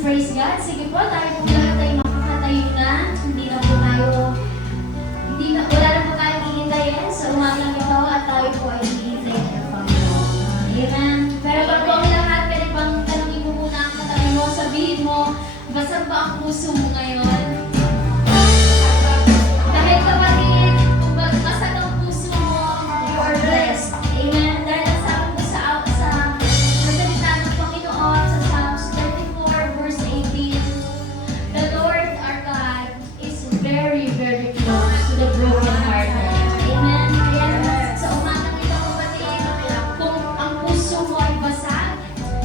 Praise God. Sige po, tayo po lahat ay makakatayo na. Wala na po tayong hihintayin sa umagang ito at tayo po ay hihintayin ng Panginoon. Amen. Pero bago ang lahat, pwede bang tanongin mo muna ang katabi mo, sabihin mo, basag ba ang puso mo ngayon? Dahil kapatid, kung basag ang puso mo, you are blessed. Amen. Dahil ang sabi mo sa salita ng Panginoon sa Psalms 34 verse 18, the Lord our God is very, very close to the brokenhearted. Amen. Kaya sa umagang ito, kapatid, kung ang puso mo ay basag,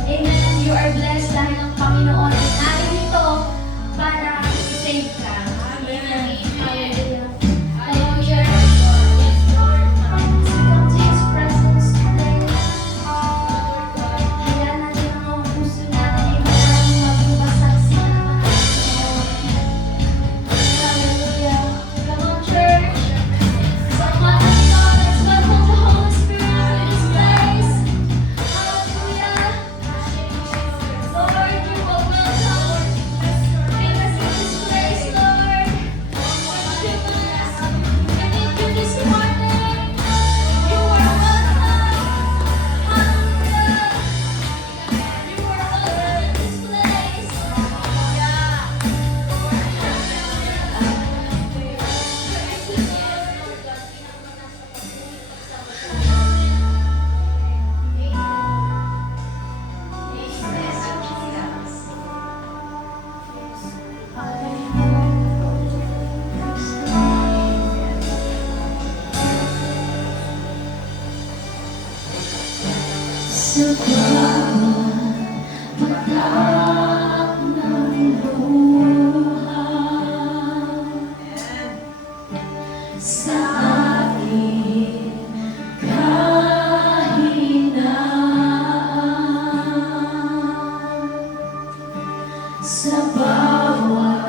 amen, you are blessed dahil ang Panginoon ay narito para i-save ka. Amen. Hallelujah. Hallelujah. Come to His presence today. Hayaan natin ang puso natin ay maging basag sa Hallelujah. Come on, church. Sa umagang ito, let's welcome the Holy Spirit in this place. Hallelujah. Lord, you are welcome. Meet us in this place, Lord. Worship us. We need you this morning. You are welcome. Hallelujah. You are welcome in this place. Sa bawat patak ng buhay, sa ating kahinaan, sa bawat